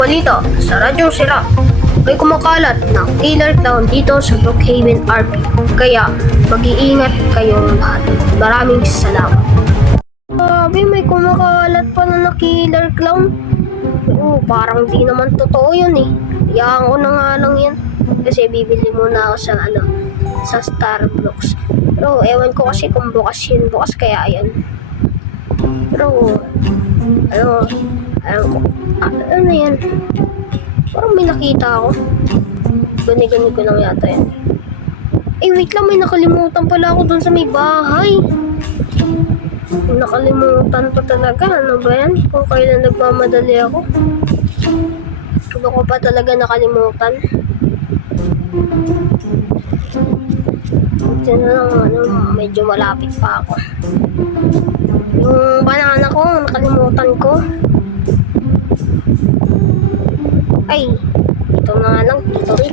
Balita sa Radyong Sira. May kumakalat na killer clown dito sa Brookhaven RP. Kaya mag-iingat kayong lahat. Maraming salamat. Sabi may kumakalat pa na killer clown. Pero parang di naman totoo yun eh. Hayaan ko na nga lang yan. Kasi bibili muna ako sa Starbucks. Pero ewan ko kasi kung bukas yun. Bukas kaya yan. Pero ano yan? Parang may nakita ako. Gani-gani ko lang yata yan. Wait lang, may nakalimutan pala ako dun sa may bahay. Nakalimutan pa talaga. Ano ba yan? Kung kailan nagmamadali ako. Ano ko pa talaga nakalimutan? Ito na lang, medyo malapit pa ako. Yung banana ko, nakalimutan ko. Ay, ito na nga lang, dito rin.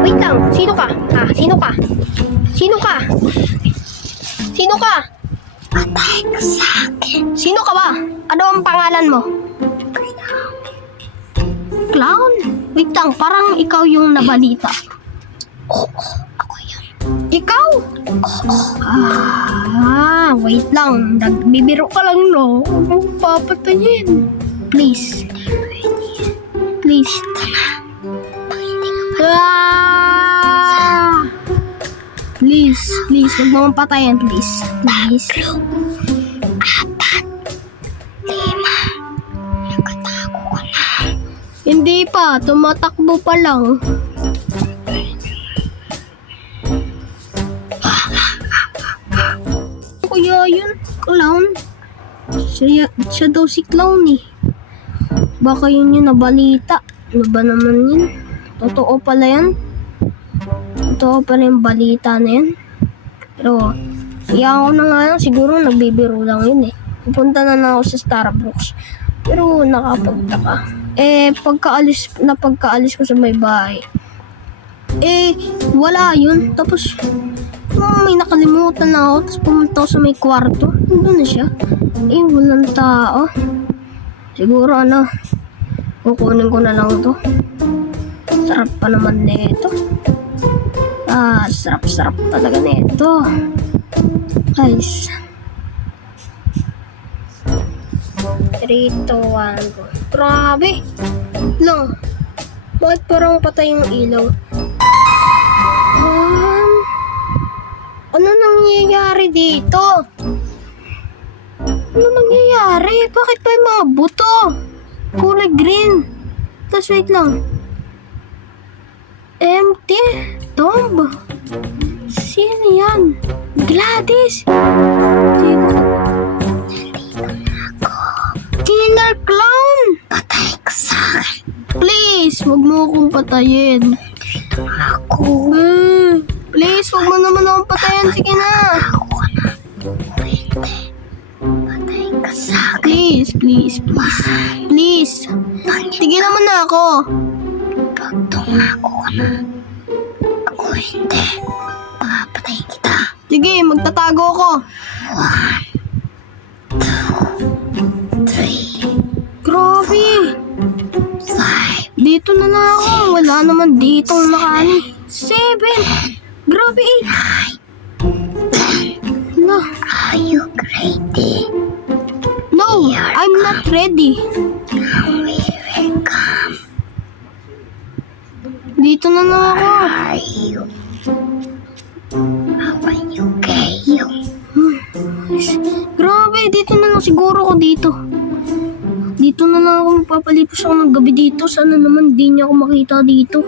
Wait lang, sino ka? Sino ka? Sino ka? Sino ka? Patay ka sa akin. Sino ka ba? Ano ang pangalan mo? Clown? Wait lang, parang ikaw yung nabalita. Oo, ako yun. Ikaw? Oo. Wait lang. Nagbibiro ka lang, no? Huwag mong papatayin. Please. Please. Please, huwag mong patayin, please. Please. 4, 5. Nakatago ka na. Hindi pa, tumatakbo pa lang. Kuya yun, clown. Siya daw si clown eh. Baka yun yung nabalita. Ano ba naman yun? Totoo pala yan? Totoo pala yung balita na yan? Pero, iyan ko na nga lang, siguro nagbibiro lang yun eh. Pupunta na ako sa Starbucks. Pero nakapagtaka. Pagkaalis ko sa may bahay. Wala yun. Tapos, may nakalimutan na ako. Tapos pumunta ako sa may kwarto. Nandun na siya. Walang tao. Siguro kukunin ko na lang to. Sarap pa naman nito. Sarap talaga nito. Guys. 3, 2, 1, go. Grabe. Lang. Bakit parang patay yung ilaw? Ano nangyayari dito? Ano nangyayari? Bakit pa yung mga buto? Kulay green. Tapos wait lang. Empty? Tomb? Sino yan? Gladys? Killer clown! Patay ka sa akin. Please, wag mo akong patayin. Ako. Please, wag mo naman akong patayin. Sige na. Ako na. Pwede. Patay ka sa akin. Please. Tigil naman na ako. Pag tumako ka na, ako hindi. Papatayin kita. Sige, magtatago ako. 1, 2, 3, Grabe. 5. Dito na ako. Wala naman ditong nakani. 7. Grabe 8. No. Are you ready? No, I'm not ready. We will come. Dito na ako. Are you? How are you, Kayo? Grabe, dito na lang siguro ako dito. Dito na lang ako magpapalipas ako ng gabi dito. Sana naman di niya ako makita dito.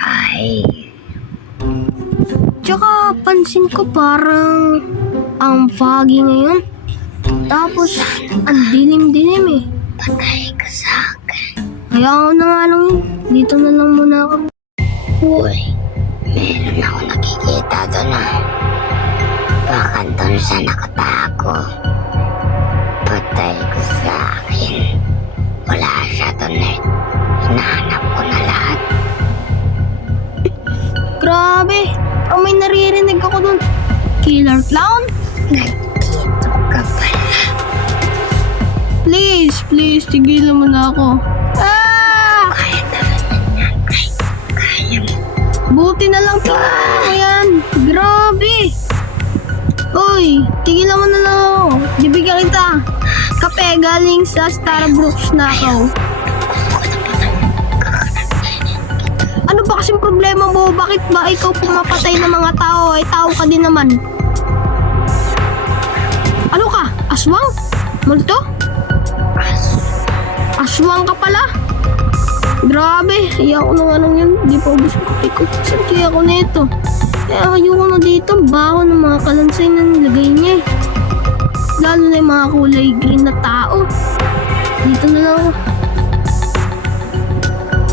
Ay. Tsaka pansin ko parang ang foggy ngayon. Tapos ang dilim-dilim eh. Patay ka sa akin. Kaya na nga lang yun. Dito na lang muna ako. Uy, meron ako nakikita doon Baka doon siya nakatago. Patay ka sa akin. Wala siya doon Hinahanap ko na lahat. Grabe! Ang may naririnig ako dun. Killer Clown? Nandito ka pala. Please, tigilan mo na ako. Ah! Kaya naman yan. Kaya mo. Buti na lang po. Ayan. Grabe. Uy, tigilan mo na lang ako. Bibigyan kita. Kape galing sa Starbucks na ako. Ano ba kasing problema mo? Bakit ba ikaw pumapatay ng mga tao? Ay, tao ka din naman. Ano ka? Aswang? Multo? Aswang ka pala? Grabe, iya ko nung anong yun. Di pa ubus ko ko. Saan kaya ako nito? Kaya ayoko na dito. Ang baho ng mga kalansay na nilagay niya eh. Lalo na yung mga kulay green na tao. Dito na lang ako.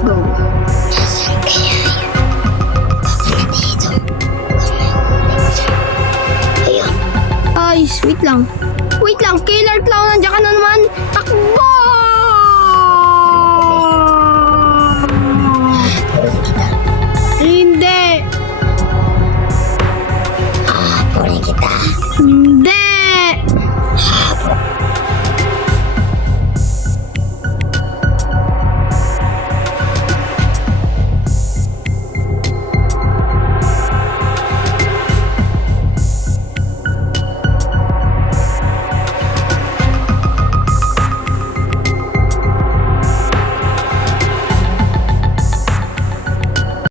Go. Nasaan kaya yun? Baka dito. Ayun. Ay, wait lang. Wait lang, Killer Clown, nandiyan ka na naman. Takbo!